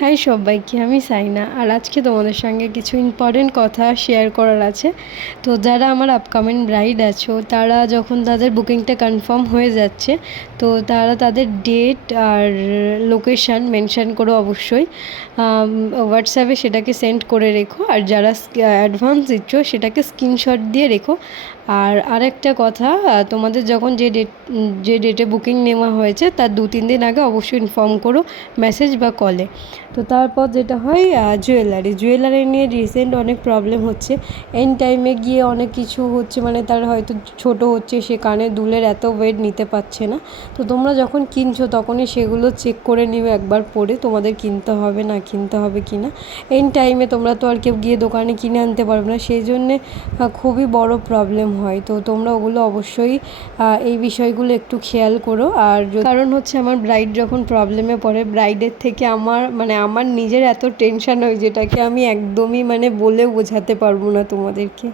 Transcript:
High সবাইকে, আমি সাইনা। আর আজকে তোমাদের সঙ্গে কিছু ইম্পর্টেন্ট কথা শেয়ার করার আছে। তো যারা আমার আপকামিং ব্রাইড আছো, তারা যখন তাদের বুকিংটা কনফার্ম হয়ে যাচ্ছে, তো তারা তাদের ডেট আর লোকেশান মেনশান করো অবশ্যই। হোয়াটসঅ্যাপে সেটাকে সেন্ড করে রেখো, আর যারা অ্যাডভান্স দিচ্ছ সেটাকে স্ক্রিনশট দিয়ে রেখো। আর আরেকটা কথা, তোমাদের যখন যে ডেটে বুকিং নেওয়া হয়েছে তার 2-3 দিন আগে অবশ্যই ইনফর্ম করো, মেসেজ বা কলে। তো তারপর যেটা হয়, জুয়েলারি নিয়ে রিসেন্ট অনেক প্রবলেম হচ্ছে। এন্ড টাইমে গিয়ে অনেক কিছু হচ্ছে, মানে তার হয়তো ছোট হচ্ছে, সে কানের দুলের এত ওয়েট নিতে পারছে না। তো তোমরা যখন কিনছো তখনই সেগুলো চেক করে নিও একবার পরে, তোমাদের কিনতে হবে না কিনতে হবে কি না। এন্ড টাইমে তোমরা তো আর কেউ গিয়ে দোকানে কিনে আনতে পারবে না, সেই জন্যে খুবই বড় প্রবলেম হয়। তো তোমরা ওগুলো অবশ্যই এই বিষয়গুলো একটু খেয়াল করো। আর কারণ হচ্ছে, আমার ব্রাইড যখন প্রবলেমে পড়ে, ব্রাইডের থেকে আমার নিজের এত টেনশন হয়, যেটাকে আমি একদমই বলে বোঝাতে পারবো না তোমাদেরকে।